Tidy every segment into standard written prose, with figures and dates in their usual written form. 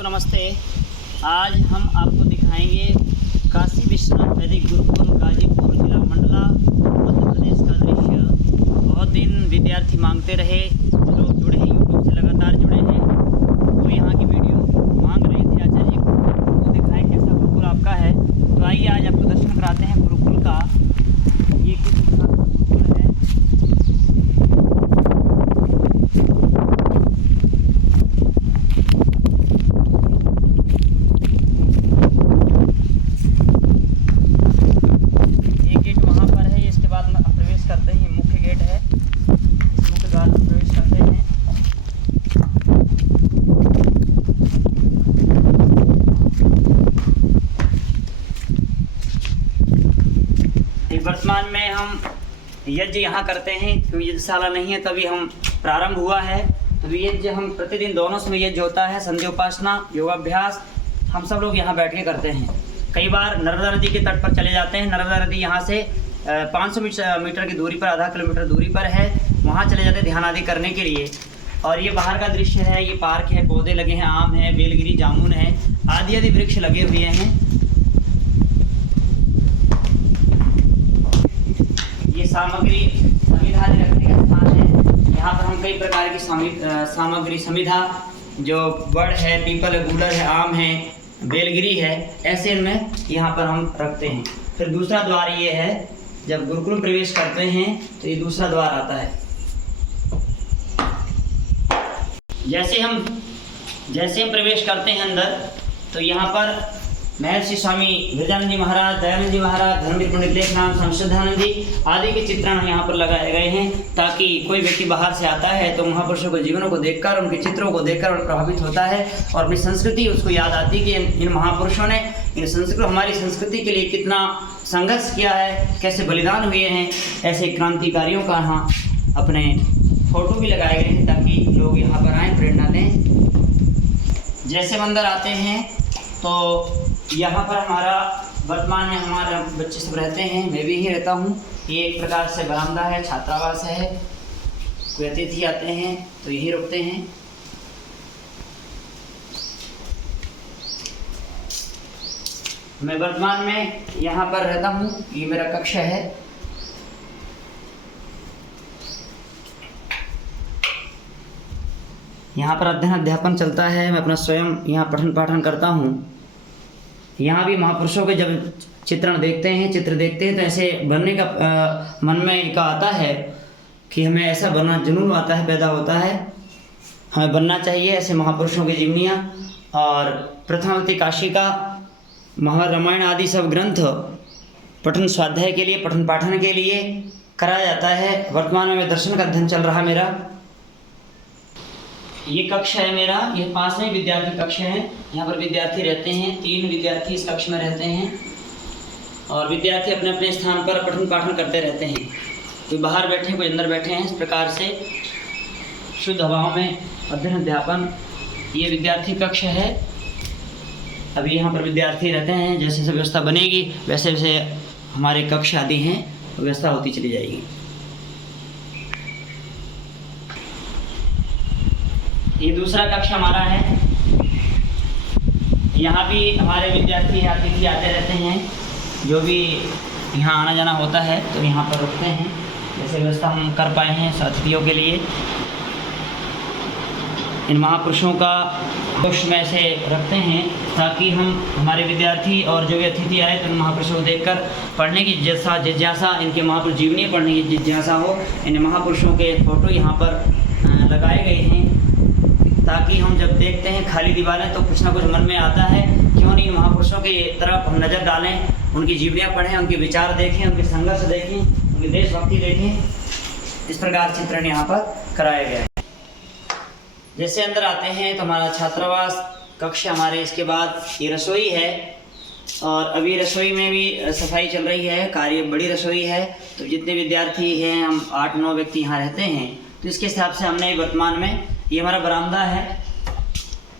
को नमस्ते। आज हम आपको दिखाएंगे काशी विश्वनाथ वैदिक गुरुकुल गाजीपुर जिला मंडला मध्य प्रदेश का दृश्य। बहुत दिन विद्यार्थी मांगते रहे, लोग जुड़े हैं, यूट्यूब से लगातार जुड़े हैं, वो यहाँ की वीडियो मांग रहे थे आचार्य जी को दिखाएं कैसा गुरुकुल आपका है। तो आइए आज आपको दर्शन कराते हैं गुरुकुल का। ये किस प्रकार का गुरुकुल है। करते हैं, मुख्य गेट है, इस मुख्य द्वार में प्रवेश करते हैं। वर्तमान में हम यज्ञ यहाँ करते हैं, क्योंकि यज्ञशाला नहीं है तभी हम प्रारंभ हुआ है। तो यज्ञ हम प्रतिदिन दोनों समय यज्ञ होता है, संध्या उपासना, योगाभ्यास हम सब लोग यहाँ बैठ के करते हैं। कई बार नर्मदा नदी के तट पर चले जाते हैं। नर्मदा नदी यहाँ से 500 मीटर की दूरी पर, आधा किलोमीटर दूरी पर है, वहाँ चले जाते हैं ध्यान आदि करने के लिए। और ये बाहर का दृश्य है, ये पार्क है, पौधे लगे हैं, आम है, बेलगिरी, जामुन है, आदि आदि वृक्ष लगे हुए हैं। ये सामग्री समिधा रखने का स्थान है। यहाँ पर हम कई प्रकार की सामग्री समिधा, जो बड़ है, पीपल है, गूलर है, आम है, बेलगिरी है, ऐसे इनमें यहाँ पर हम रखते हैं। फिर दूसरा द्वार ये है, जब गुरुकुल प्रवेश करते हैं तो ये दूसरा द्वार आता है। जैसे हम प्रवेश करते हैं अंदर, तो यहाँ पर महर्षि स्वामी विरजानंद जी महाराज, दयानंद जी महाराज, धर्मवीर पंडित लेखनाथ, स्वामी श्रद्धानंद जी आदि के चित्रण यहाँ पर लगाए गए हैं, ताकि कोई व्यक्ति बाहर से आता है तो महापुरुषों के जीवनों को देखकर, उनके चित्रों को देखकर प्रभावित होता है और अपनी संस्कृति उसको याद आती है कि इन महापुरुषों ने हमारी संस्कृति के लिए कितना संघर्ष किया है, कैसे बलिदान हुए हैं। ऐसे क्रांतिकारियों का यहाँ अपने फोटो भी लगाए गए हैं, ताकि लोग यहाँ पर आएँ, प्रेरणा दें। जैसे अंदर आते हैं तो यहाँ पर हमारा वर्तमान में हमारे बच्चे सब रहते हैं, मैं भी यहीं रहता हूँ। ये एक प्रकार से बरामदा है, छात्रावास है, कोई अतिथि आते हैं तो यहीं रुकते हैं। मैं वर्तमान में यहाँ पर रहता हूँ, ये मेरा कक्ष है। यहाँ पर अध्ययन अध्यापन चलता है, मैं अपना स्वयं यहाँ पठन पाठन करता हूँ। यहाँ भी महापुरुषों के जब चित्र देखते हैं तो ऐसे बनने का मन में एक आता है कि हमें ऐसा बनना, जुनून आता है, पैदा होता है, हमें बनना चाहिए ऐसे महापुरुषों की जीवनियाँ। और प्रथमावती काशी का महारामायण आदि सब ग्रंथ पठन स्वाध्याय के लिए, पठन पाठन के लिए कराया जाता है। वर्तमान में दर्शन का अध्ययन चल रहा है मेरा। ये कक्ष है मेरा, ये पास में विद्यार्थी कक्ष है। यहाँ पर विद्यार्थी रहते हैं, 3 विद्यार्थी इस कक्ष में रहते हैं और विद्यार्थी अपने अपने स्थान पर पठन पाठन करते रहते हैं। कोई बाहर बैठे, कोई अंदर बैठे हैं। इस प्रकार से शुद्ध हवाओं में अध्ययन अध्यापन। ये विद्यार्थी कक्ष है। अभी यहाँ पर विद्यार्थी रहते हैं। जैसे जैसे व्यवस्था बनेगी वैसे वैसे हमारे कक्ष आदि हैं, व्यवस्था होती चली जाएगी। ये दूसरा कक्ष हमारा है। यहाँ भी हमारे विद्यार्थी अतिथि आते रहते हैं। जो भी यहाँ आना जाना होता है तो यहाँ पर रुकते हैं। जैसे व्यवस्था हम कर पाए हैं अतिथियों के लिए। इन महापुरुषों का कक्ष में ऐसे रखते हैं, ताकि हमारे विद्यार्थी और जो भी अतिथि आए तो इन महापुरुषों को देखकर पढ़ने की जिज्ञासा, इनके महापुरुष जीवनी पढ़ने की जिज्ञासा हो। इन महापुरुषों के फोटो यहाँ पर लगाए गए हैं, ताकि हम जब देखते हैं खाली दीवारें तो कुछ ना कुछ मन में आता है, क्यों नहीं महापुरुषों की तरफ हम नज़र डालें, उनकी जीवनियाँ पढ़ें, उनके विचार देखें, उनके संघर्ष देखें, उनकी देशभक्ति देखें। इस प्रकार चित्रण यहाँ पर कराया गया है। जैसे अंदर आते हैं तो हमारा छात्रावास कक्ष हमारे, इसके बाद ये रसोई है और अभी रसोई में भी सफाई चल रही है, कार्य बड़ी रसोई है। तो जितने विद्यार्थी हैं, हम 8-9 व्यक्ति यहाँ रहते हैं, तो इसके हिसाब से हमने वर्तमान में, ये हमारा बरामदा है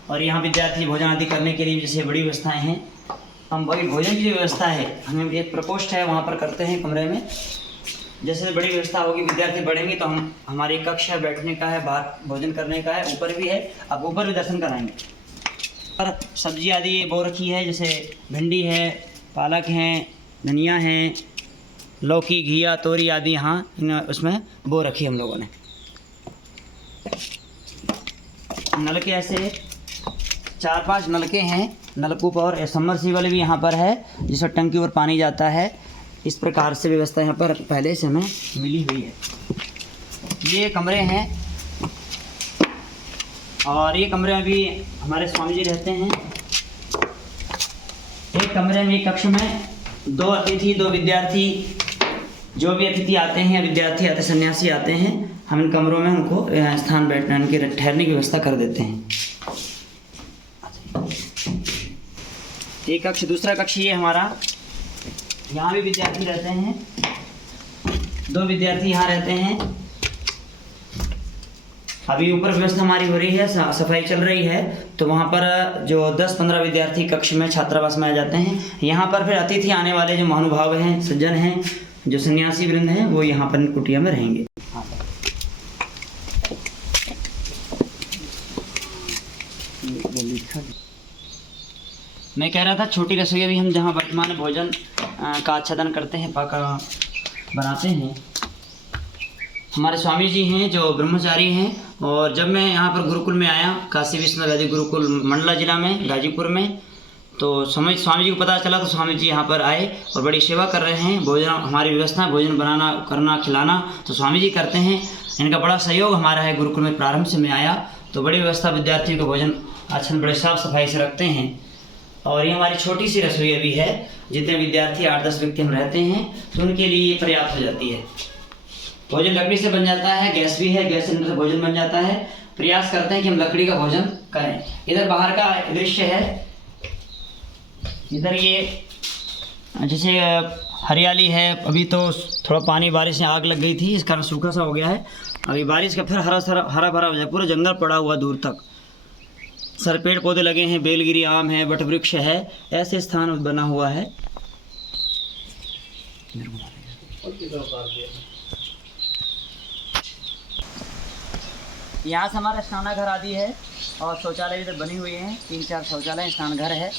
और यहाँ विद्यार्थी भोजन आदि करने के लिए जैसे बड़ी व्यवस्थाएं हैं। हम वही भोजन की जो व्यवस्था है, हमें एक प्रकोष्ठ है वहाँ पर करते हैं कमरे में। जैसे बड़ी व्यवस्था होगी, विद्यार्थी बढ़ेंगे तो हमारी कक्ष है, बैठने का है, बाहर भोजन करने का है, ऊपर भी है। आप ऊपर भी दर्शन कराएंगे। और सब्जी आदि बो रखी है, जैसे भिंडी है, पालक है, धनिया है, लौकी, घिया, तोरी आदि यहाँ उसमें बो रखी है हम लोगों ने। नलके ऐसे 4-5 नलके हैं, नलकूप और सबमर्सिबल भी यहाँ पर है, जिससे टंकी पर पानी जाता है। इस प्रकार से व्यवस्था यहाँ पर पहले से हमें मिली हुई है। ये कमरे हैं और ये कमरे में भी हमारे स्वामी जी रहते हैं। एक कमरे में, एक कक्ष में 2 अतिथि, 2 विद्यार्थी, जो भी अतिथि आते हैं, विद्यार्थी आते, सन्यासी आते हैं, हम इन कमरों में उनको स्थान बैठने, उनके ठहरने की व्यवस्था कर देते हैं। एक कक्ष, दूसरा कक्ष ये हमारा, यहाँ भी विद्यार्थी रहते हैं, 2 विद्यार्थी यहाँ रहते हैं। अभी ऊपर व्यवस्था हमारी हो रही है, सफाई चल रही है, तो वहाँ पर जो 10-15 विद्यार्थी कक्ष में छात्रावास में आ जाते हैं। यहाँ पर फिर अतिथि आने वाले जो महानुभाव हैं, सज्जन हैं, जो सन्यासी वृंद हैं, वो यहाँ पर कुटिया में रहेंगे। मैं कह रहा था छोटी रसोई भी हम जहाँ वर्तमान भोजन का आच्छादन करते हैं, बनाते हैं। हमारे स्वामी जी हैं जो ब्रह्मचारी हैं, और जब मैं यहाँ पर गुरुकुल में आया, काशी विश्वनाथ आदि गुरुकुल मंडला जिला में, गाजीपुर में, तो स्वामी जी को पता चला, तो स्वामी जी यहाँ पर आए और बड़ी सेवा कर रहे हैं। भोजन हमारी व्यवस्था, भोजन बनाना, करना, खिलाना तो स्वामी जी करते हैं। इनका बड़ा सहयोग हमारा है। गुरुकुल में प्रारंभ से मैं आया तो बड़ी व्यवस्था, विद्यार्थियों को भोजन अच्छा बड़े साफ़ सफाई से रखते हैं। और ये हमारी छोटी सी रसोई भी है, जितने विद्यार्थी 8-10 व्यक्ति हम रहते हैं तो उनके लिए ये पर्याप्त हो जाती है। भोजन लकड़ी से बन जाता है, गैस भी है, गैस सिलेंडर से भोजन बन जाता है। प्रयास करते हैं कि हम लकड़ी का भोजन करें। इधर बाहर का दृश्य है, इधर ये जैसे हरियाली है। अभी तो थोड़ा पानी, बारिश से आग लग गई थी, इस कारण सूखा सा हो गया है। अभी बारिश का फिर हरा भरा हो जाए, पूरा जंगल पड़ा हुआ दूर तक, सारे पेड़ पौधे लगे हैं, बेलगिरी आम है, बट वृक्ष है, ऐसे स्थान बना हुआ है। यहाँ से हमारा स्नानाघर आदि है और शौचालय इधर बनी हुई हैं, 3-4 शौचालय, स्नानघर है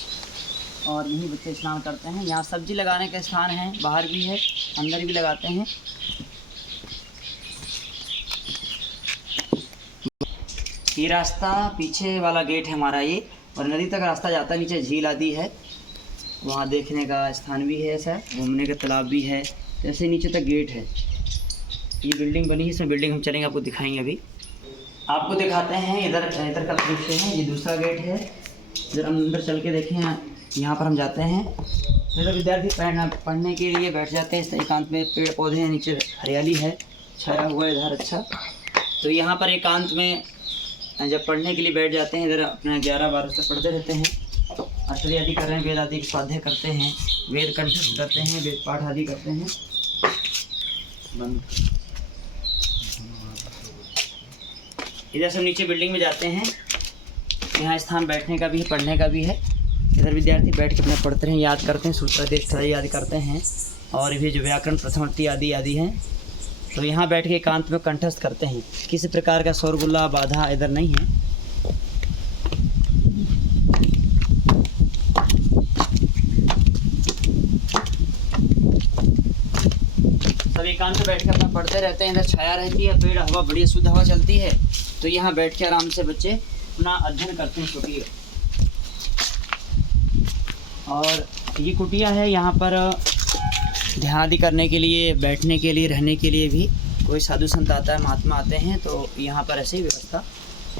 और यहीं बच्चे स्नान करते हैं। यहाँ सब्जी लगाने के स्थान हैं, बाहर भी है, अंदर भी लगाते हैं। ये रास्ता पीछे वाला गेट है हमारा ये, और नदी तक रास्ता जाता है, नीचे झील आदि है, वहाँ देखने का स्थान भी है, ऐसा घूमने का तालाब भी है। जैसे नीचे तक गेट है। ये बिल्डिंग बनी है, इसमें बिल्डिंग हम चलेंगे, आपको दिखाएंगे। अभी आपको दिखाते हैं, इधर का दृश्य है। ये दूसरा गेट है, इधर हम अंदर चल के देखें, यहाँ पर हम जाते हैं। इधर विद्यार्थी पढ़ने के लिए बैठ जाते हैं, इस एकांत में, पेड़ पौधे हैं, नीचे हरियाली है, छाया हुआ है इधर अच्छा। तो यहाँ पर एकांत में जब पढ़ने के लिए बैठ जाते हैं, इधर अपना 11-12 से पढ़ते रहते हैं, अष्टरी आदि कर रहे हैं, वेद आदि की स्वाध्याय करते हैं, वेद कंठस्थ करते हैं, वेद पाठ आदि करते हैं। इधर से नीचे बिल्डिंग में जाते हैं, यहाँ स्थान बैठने का भी है, पढ़ने का भी है। इधर विद्यार्थी बैठ के अपना पढ़ते हैं, याद करते हैं, सूत्र याद करते हैं, और भी जो व्याकरण प्रथमार्थी आदि हैं, तो यहाँ बैठ के एकांत में कंठस्थ करते हैं। किसी प्रकार का शोरगुल्ला, बाधा इधर नहीं है। सब एकांत में बैठ के अपना पढ़ते रहते हैं। इधर छाया रहती है, पेड़, हवा, बड़ी शुद्ध हवा चलती है, तो यहाँ बैठ के आराम से बच्चे अपना अध्ययन करते हैं कुटिया। और ये कुटिया है, यहाँ पर ध्यान आदि करने के लिए, बैठने के लिए, रहने के लिए भी कोई साधु संत आता है, महात्मा आते हैं, तो यहाँ पर ऐसी व्यवस्था,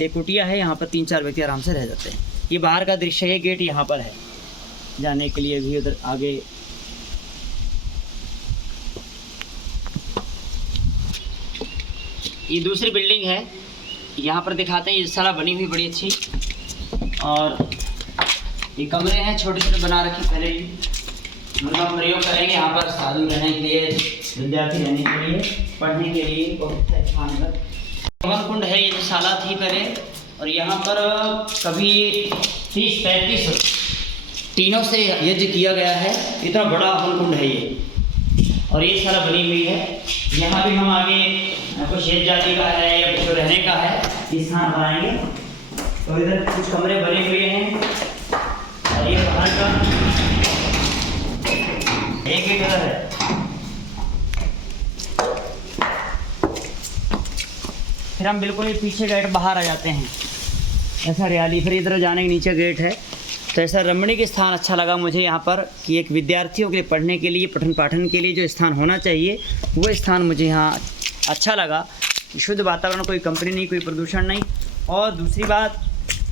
एक कुटिया है, यहाँ पर 3-4 व्यक्ति आराम से रह जाते हैं। ये बाहर का दृश्य है, गेट यहाँ पर है, जाने के लिए भी उधर आगे। ये दूसरी बिल्डिंग है, यहाँ पर दिखाते हैं। ये सारा बनी हुई बड़ी अच्छी, और ये कमरे हैं छोटे छोटे बना रखे पहले ही, उनका प्रयोग करेंगे। यहाँ पर साधु रहने के लिए, विद्यार्थी रहने के लिए, पढ़ने के लिए बहुत अच्छा स्थान। हवन कुंड है, ये जो शाला थी पहले, और यहाँ पर कभी 30-35 तीनों से यज्ञ किया गया है। इतना बड़ा हवन कुंड है ये, और ये सारा बनी हुई है। यहाँ भी हम आगे कुछ यज्ञ जाति का है या कुछ रहने का है, इस स्थान बनाएंगे। तो इधर कुछ कमरे बने हुए हैं, फिर हम बिल्कुल ही पीछे गेट बाहर आ जाते हैं, ऐसा हरियाली। फिर इधर जाने के नीचे गेट है। तो ऐसा रमणीक स्थान अच्छा लगा मुझे यहाँ पर कि एक विद्यार्थियों के लिए पढ़ने के लिए, पठन पाठन के लिए जो स्थान होना चाहिए वो स्थान मुझे यहाँ अच्छा लगा। शुद्ध वातावरण, कोई कंपनी नहीं, कोई प्रदूषण नहीं। और दूसरी बात,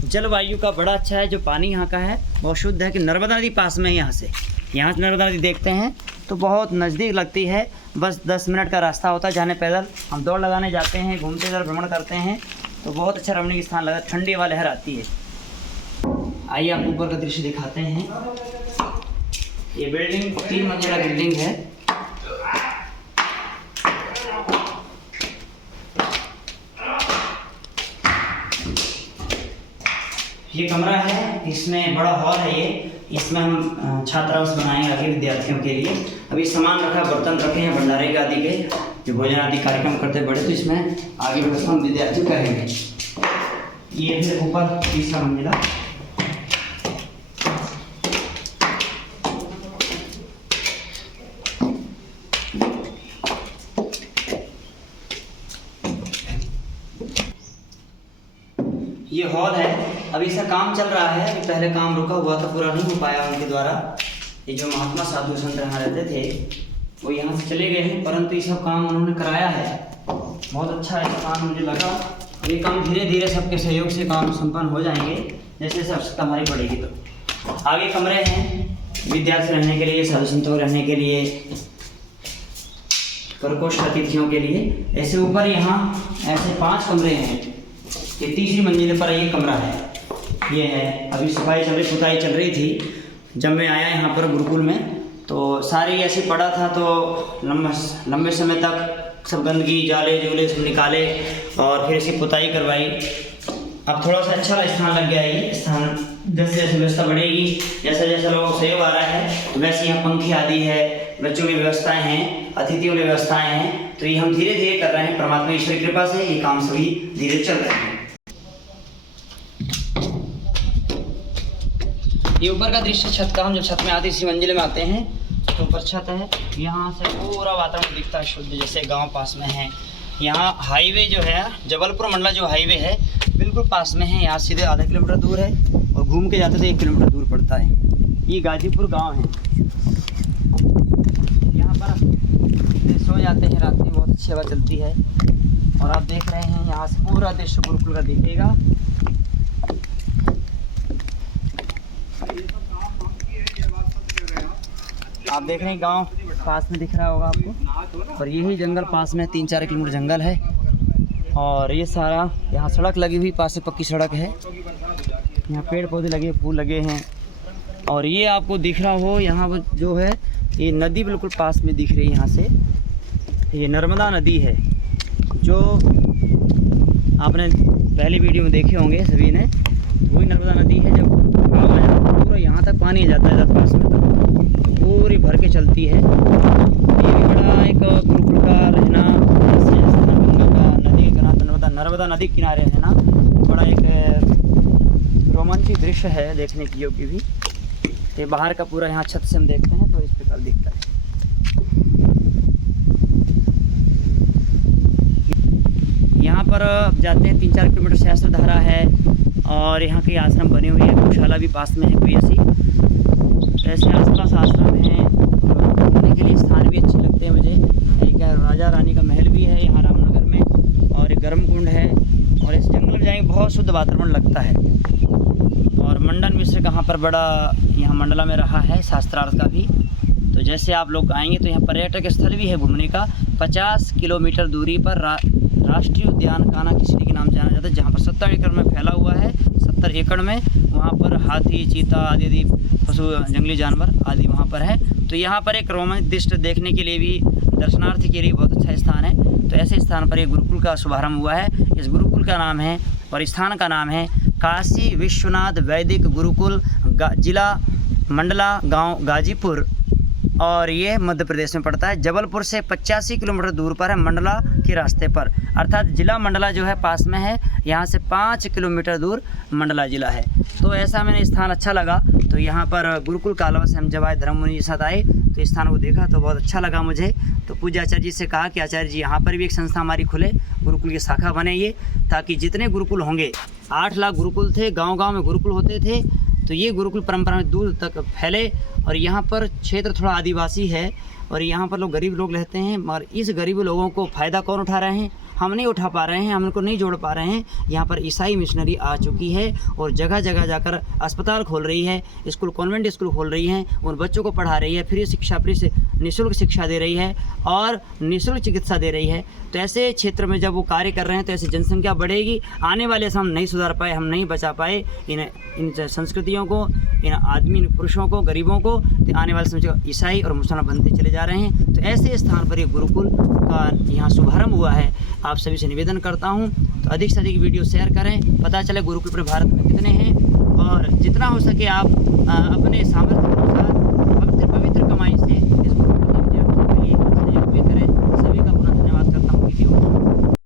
जलवायु का बड़ा अच्छा है। जो पानी यहाँ का है बहुत शुद्ध है कि नर्मदा नदी पास में है यहाँ से नर्मदा नदी देखते हैं तो बहुत नज़दीक लगती है। बस 10 मिनट का रास्ता होता है जाने पैदल। हम दौड़ लगाने जाते हैं, घूमते इधर भ्रमण करते हैं तो बहुत अच्छा रमणीक स्थान लगा। ठंडी हवा लहर आती है। आइए आपको ऊपर का दृश्य दिखाते हैं। ये बिल्डिंग 3 मंजिला बिल्डिंग है। ये कमरा है, इसमें बड़ा हॉल है इसमें हम छात्रावास बनाएंगे आगे विद्यार्थियों के लिए। अभी सामान रखा, बर्तन रखे हैं भंडारे के आदि के, जो भोजन आदि कार्यक्रम करते बड़े, तो इसमें आगे व्यवस्था हम विद्यार्थी करेंगे। ये फिर ऊपर तीसरा मंजिला। ये हॉल है, अभी इसका काम चल रहा है। अभी पहले काम रुका हुआ था, पूरा नहीं हो पाया उनके द्वारा। ये जो महात्मा साधु संत यहाँ रहते थे वो यहाँ से चले गए हैं, परंतु ये सब काम उन्होंने कराया है। बहुत अच्छा ऐसा काम मुझे लगा। ये काम धीरे धीरे सबके सहयोग से काम संपन्न हो जाएंगे, जैसे जैसे आवश्यकता हमारी बढ़ेगी। तो आगे कमरे हैं विद्यार्थी रहने के लिए, साधु संतों रहने के लिए, प्रकोष्ठ अतिथियों के लिए। ऐसे ऊपर यहाँ ऐसे 5 कमरे हैं। ये तीसरी मंजिल पर ये कमरा है। ये है, अभी सफाई चल रही, पुताई चल रही थी। जब मैं आया यहाँ पर गुरुकुल में तो सारी ऐसे पड़ा था, तो लंबे समय तक सब गंदगी, जाले जूले सब निकाले और फिर इसी पुताई करवाई। अब थोड़ा सा अच्छा स्थान लग गया ये स्थान। जैसे जैसे व्यवस्था बढ़ेगी, जैसे जैसे लोगों को सहयोग आ रहा है, तो वैसे यहाँ पंखे आदि है, बच्चों की व्यवस्थाएँ हैं, अतिथियों की व्यवस्थाएँ हैं। तो ये हम धीरे धीरे कर रहे हैं। परमात्मा ईश्वर की कृपा से ये काम सभी धीरे चल रहे हैं। ये ऊपर का दृश्य छत का। हम जब छत में आते, इसी मंजिल में आते हैं तो ऊपर छत है। यहाँ से पूरा वातावरण दिखता है शुद्ध, जैसे गांव पास में है। यहाँ हाईवे जो है, जबलपुर मंडला जो हाईवे है बिल्कुल पास में है। यहाँ सीधे आधा किलोमीटर दूर है और घूम के जाते तो 1 किलोमीटर दूर पड़ता है। ये गाजीपुर गाँव है। यहाँ पर सो जाते हैं रात में, बहुत अच्छी हवा चलती है। और आप देख रहे हैं यहाँ से पूरा दृश्य गुरुकुल का दिखेगा। आप देख रहे हैं गांव पास में दिख रहा होगा आपको, और यही जंगल पास में 3-4 किलोमीटर जंगल है। और ये सारा यहाँ सड़क लगी हुई, पास से पक्की सड़क है। यहाँ पेड़ पौधे लगे, फूल लगे हैं। और ये आपको दिख रहा हो यहाँ जो है, ये नदी बिल्कुल पास में दिख रही है। यहाँ से ये नर्मदा नदी है, जो आपने पहले वीडियो में देखे होंगे सभी ने। वही नर्मदा नदी है। जब गाँव आया पूरा यहाँ तक पानी आ जाता है, इधर पास में तक पूरी भर के चलती है। ये भी बड़ा एक गुरुकुल का रहना, नदी का नर्मदा नदी किनारे रहना बड़ा एक रोमांचिक दृश्य है, देखने की योग्य भी। ये बाहर का पूरा यहाँ छत से हम देखते हैं तो इस प्रकार दिखता है। यहाँ पर जाते हैं 3-4 किलोमीटर सहस्त्रधारा है, और यहाँ की आश्रम बनी हुई है। गौशाला भी पास में है कोई ऐसे आसपास आश्रम है। घूमने के लिए स्थान भी अच्छे लगते हैं मुझे। एक राजा रानी का महल भी है यहाँ रामनगर में, और एक गर्म कुंड है। और इस जंगल में जाएंगे बहुत शुद्ध वातावरण लगता है। और मंडन मिश्र कहाँ पर बड़ा यहाँ मंडला में रहा है, शास्त्रार्थ का भी। तो जैसे आप लोग आएंगे तो यहाँ पर्यटक स्थल भी है घूमने का। 50 किलोमीटर दूरी पर राष्ट्रीय उद्यान कान्हा किसली के नाम जाना जाता है, जहाँ पर 70 एकड़ में फैला हुआ है। 70 एकड़ में वहाँ पर हाथी, चीता आदि पशु, जंगली जानवर आदि वहाँ पर है। तो यहाँ पर एक रोमांचक दृश्य देखने के लिए भी, दर्शनार्थी के लिए बहुत अच्छा स्थान है। तो ऐसे स्थान पर एक गुरुकुल का शुभारंभ हुआ है। इस गुरुकुल का नाम है, और स्थान का नाम है काशी विश्वनाथ वैदिक गुरुकुल, जिला मंडला, गांव गाजीपुर। और ये मध्य प्रदेश में पड़ता है। जबलपुर से 85 किलोमीटर दूर पर है, मंडला के रास्ते पर। अर्थात जिला मंडला जो है पास में है। यहाँ से 5 किलोमीटर दूर मंडला जिला है। तो ऐसा मैंने स्थान अच्छा लगा। तो यहाँ पर गुरुकुल कालवा से हम जब आए, धर्ममुनि के साथ आए, तो तो इस स्थान को देखा तो बहुत अच्छा लगा मुझे। तो पूज्य आचार्य जी से कहा कि आचार्य जी यहाँ पर भी एक संस्था हमारी खुले, गुरुकुल की शाखा बने ये, ताकि जितने गुरुकुल होंगे, 8 लाख गुरुकुल थे, गांव-गांव में गुरुकुल होते थे, तो ये गुरुकुल परंपरा में दूर तक फैले। और यहाँ पर क्षेत्र थोड़ा आदिवासी है और यहाँ पर लोग गरीब लोग रहते हैं, मगर इस गरीब लोगों को फ़ायदा कौन उठा रहे हैं? हम नहीं उठा पा रहे हैं, हम उनको नहीं जोड़ पा रहे हैं। यहाँ पर ईसाई मिशनरी आ चुकी है और जगह जगह जाकर अस्पताल खोल रही है, स्कूल कॉन्वेंट स्कूल खोल रही हैं, उन बच्चों को पढ़ा रही है, फ्री शिक्षा, निःशुल्क शिक्षा दे रही है और निःशुल्क चिकित्सा दे रही है। तो ऐसे क्षेत्र में जब वो कार्य कर रहे हैं तो ऐसी जनसंख्या बढ़ेगी। आने वाले से हम नहीं सुधार पाए, हम नहीं बचा पाए इन संस्कृतियों को, इन आदमी पुरुषों को, गरीबों को, तो आने वाले समय में ईसाई और मुसलमान बनते चले जा रहे हैं। तो ऐसे स्थान पर ये गुरुकुल का यहाँ शुभारंभ हुआ है। आप सभी से निवेदन करता हूँ तो अधिक से अधिक वीडियो शेयर करें, पता चले गुरुकुल अपने भारत में कितने हैं, और जितना हो सके आप अपने सामर्थ्य